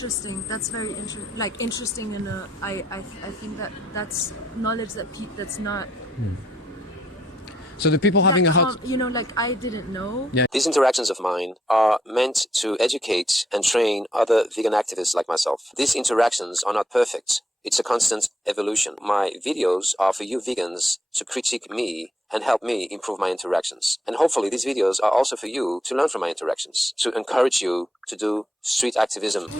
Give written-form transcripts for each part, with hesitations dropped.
interesting. That's very interesting, and I think that's knowledge that's not. So the people having a hot... I didn't know. Yeah. These interactions of mine are meant to educate and train other vegan activists like myself. These interactions are not perfect. It's a constant evolution. My videos are for you vegans to critique me and help me improve my interactions. And hopefully these videos are also for you to learn from my interactions, to encourage you to do street activism.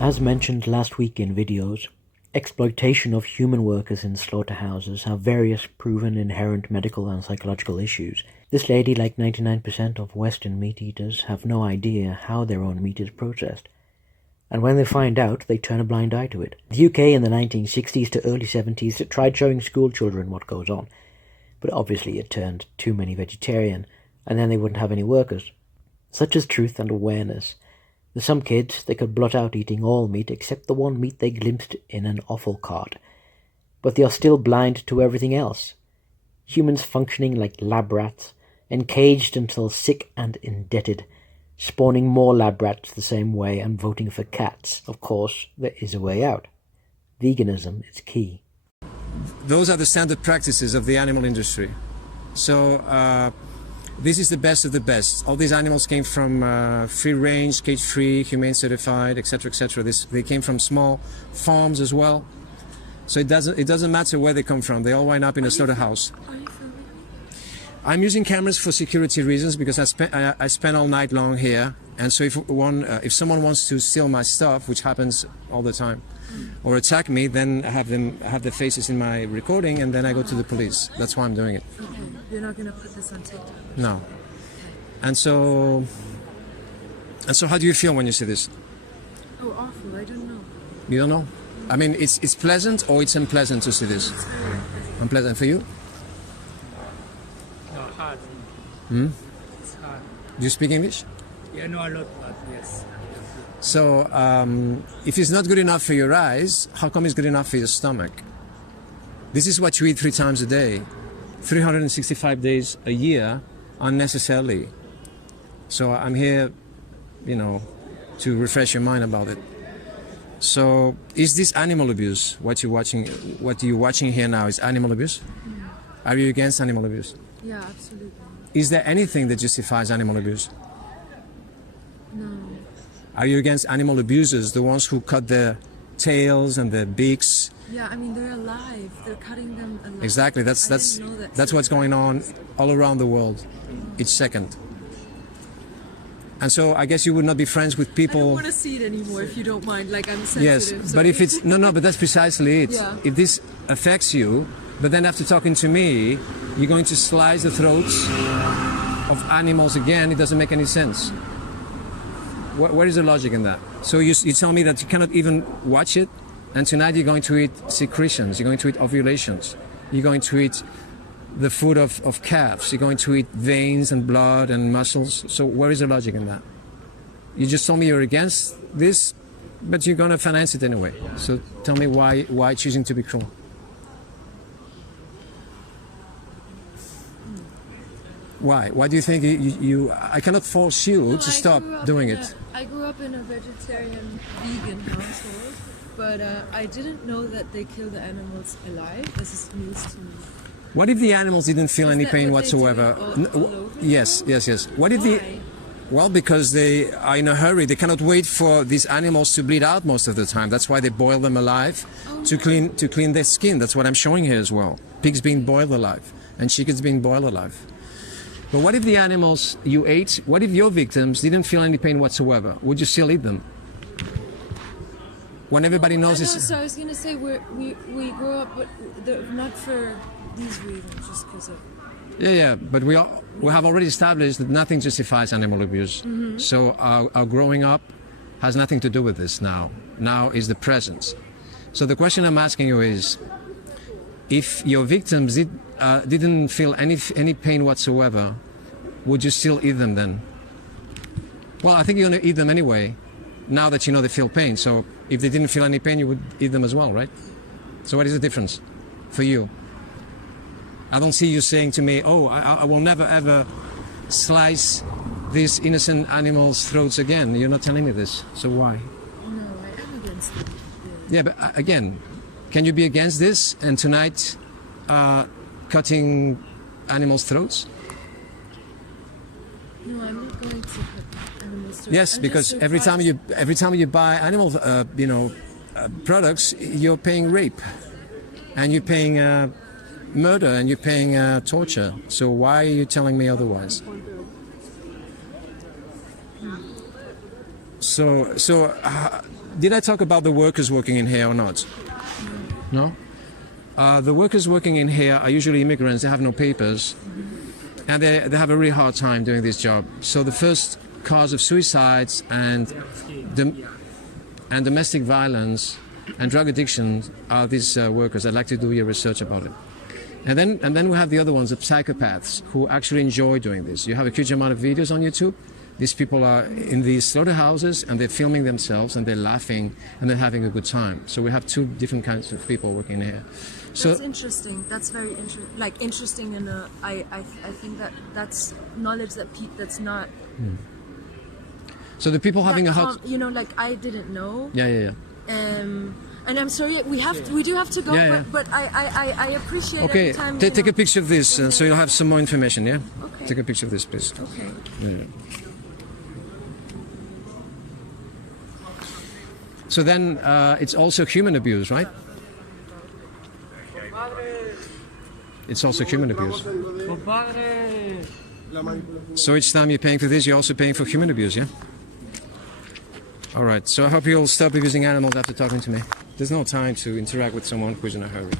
As mentioned last week in videos, exploitation of human workers in slaughterhouses have various proven inherent medical and psychological issues. This lady, like 99% of Western meat eaters, have no idea how their own meat is processed. And when they find out, they turn a blind eye to it. The UK in the 1960s to early 70s tried showing school children what goes on, but obviously it turned too many vegetarian, and then they wouldn't have any workers. Such is truth and awareness. For some kids, they could blot out eating all meat except the one meat they glimpsed in an offal cart. But they are still blind to everything else. Humans functioning like lab rats, encaged until sick and indebted, spawning more lab rats the same way and voting for cats. Of course, there is a way out. Veganism is key. Those are the standard practices of the animal industry. So this is the best of the best. All these animals came from free range, cage free, humane certified, etc., etc. They came from small farms as well. So it doesn't matter where they come from. They all wind up in a slaughterhouse. I'm using cameras for security reasons because I spend all night long here, and so if someone wants to steal my stuff, which happens all the time, or attack me, then I have their faces in my recording, and then I go to the police. That's why I'm doing it. Okay. You're not gonna put this on TikTok? No. And so how do you feel when you see this? Oh, awful. I don't know. You don't know? I mean, it's pleasant or it's unpleasant to see this? It's very unpleasant. Unpleasant for you? Hard. It's hard. Do you speak English? Yeah, no, a lot, but yes. So, if it's not good enough for your eyes, how come it's good enough for your stomach? This is what you eat 3 times a day, 365 days a year, unnecessarily. So I'm here, to refresh your mind about it. So, is this animal abuse? What you're watching here now is animal abuse? Are you against animal abuse? Yeah, absolutely. Is there anything that justifies animal abuse? No. Are you against animal abusers, the ones who cut their tails and their beaks? Yeah, I mean, they're alive. They're cutting them alive. Exactly. That's what's going on all around the world each second. And so I guess you would not be friends with people. I don't want to see it anymore, if you don't mind. Like, I'm sensitive. Yes, but if it's but that's precisely it. Yeah. If this affects you, but then after talking to me, you're going to slice the throats of animals again. It doesn't make any sense. Where is the logic in that? So you tell me that you cannot even watch it, and tonight you're going to eat secretions, you're going to eat ovulations, you're going to eat the food of calves, you're going to eat veins and blood and muscles. So where is the logic in that? You just told me you're against this, but you're going to finance it anyway. So tell me why choosing to be cruel? Why? Why do you think I cannot force you to stop doing it? I grew up in a vegetarian, vegan household, but I didn't know that they kill the animals alive. This is news to me. What if the animals didn't feel any pain whatsoever? Yes. What if Well, because they are in a hurry. They cannot wait for these animals to bleed out most of the time. That's why they boil them alive to clean their skin. That's what I'm showing here as well. Pigs being boiled alive and chickens being boiled alive. But what if the animals you ate, what if your victims didn't feel any pain whatsoever? Would you still eat them? When everybody knows this. So I was going to say we grew up, but not for these reasons, just because of. Yeah, but we have already established that nothing justifies animal abuse. Mm-hmm. So our growing up has nothing to do with this now. Now is the present. So the question I'm asking you is, if your victims didn't feel any pain whatsoever, would you still eat them then? Well, I think you're going to eat them anyway, now that you know they feel pain. So if they didn't feel any pain, you would eat them as well, right? So what is the difference for you? I don't see you saying to me, oh, I will never ever slice these innocent animals' throats again. You're not telling me this. So why? No, I am against it. Yeah, but again, can you be against this and tonight cutting animals' throats? No, I'm not going to cut animals' throats. Yes, I'm because just every time you buy animal products, you're paying rape, and you're paying murder, and you're paying torture. So why are you telling me otherwise? So did I talk about the workers working in here or not? No? The workers working in here are usually immigrants. They have no papers, and they have a really hard time doing this job. So the first cause of suicides and domestic violence and drug addiction are these workers. I'd like to do your research about it. And then we have the other ones, the psychopaths, who actually enjoy doing this. You have a huge amount of videos on YouTube. These people are in these slaughterhouses and they're filming themselves and they're laughing and they're having a good time. So we have two different kinds of people working here. So that's interesting. That's very interesting, and I think that's knowledge that's not. So the people having a hot, I didn't know. Yeah. And I'm sorry, we do have to go. Yeah. But I appreciate. Okay, every time, take a picture of this, so you'll have some more information. Yeah. Okay. Take a picture of this, please. Okay. Yeah. So then it's also human abuse, right? It's also human abuse. So each time you're paying for this, you're also paying for human abuse, yeah? All right, so I hope you'll stop abusing animals after talking to me. There's no time to interact with someone who's in a hurry.